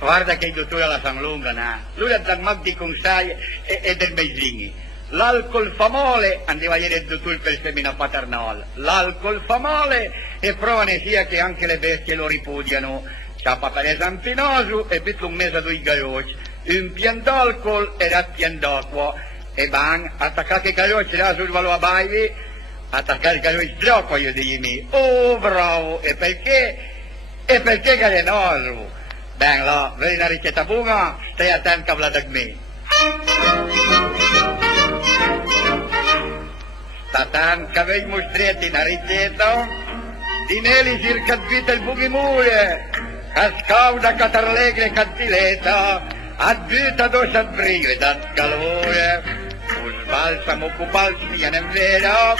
Guarda che il dottore la San Lunga, no? Lui ha dato mal di consai e del mezzini. L'alcol fa male, andava ieri il dottore per il femmina paternale. L'alcol fa male e prova ne sia che anche le bestie lo ripudiano. C'ha papere zampinoso e bitto un mese a due garoci. Un pian d'alcol e un pian d'acqua. E bang, attaccare i garoci là sul valo a baile, attaccare i garoci gioco io digli. Oh bravo, e perché? E perché galenoso? Ben là, vedi una ricetta buona, stai attento a vlada con me. Sta tanca vei mostretti una ricetta, di neli circa vita il bughimure, cascauda catarlegre cantileta, advita dos ad brio e dat calore, un balsamo cupals viene vero,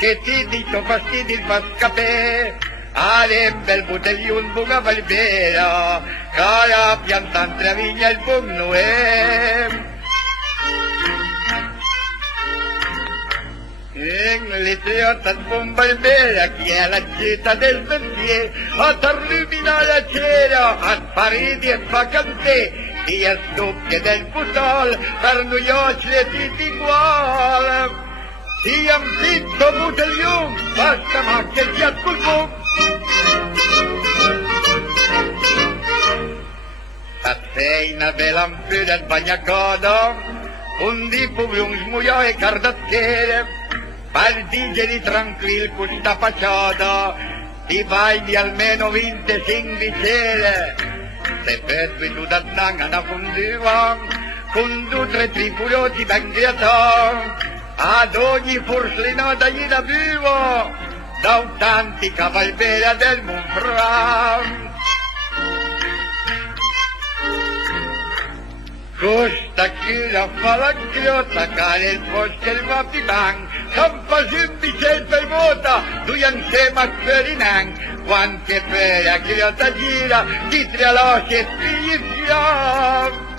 che ti dito fastidi il fa scapè, ale bel butelliun buga valvera, cara piantan traviglia il bug noè. Le treotta bomba il vera, chi è la città del pensiero, a terminare la cera, a paridi e fa cantè, chi è stoppie del putol, per noi occhi e diti uguali. Chi è un pitto butelliun, basta ma che ti acculpo. Sei una bella ampera al bagnacoda, un di un smuio e cardattere, pardigeri tranquillo con sta facciata, ti vai di almeno 25 bicchiere, se perdi tu da tanga una fondiva, con 2-3 tripuloti ben ghiata, ad ogni forslinata gli da vivo, da un tanti cavalbera del Monfran. Costa chi la fa la chiota, care il posto il vapitan, campa semplice per vota, tu insieme a Ferinan, quante per la chiota gira, di tre loci e figli fiam.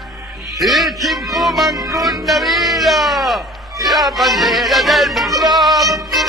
Se ci infuma ancora una vita, la bandiera del Monfran.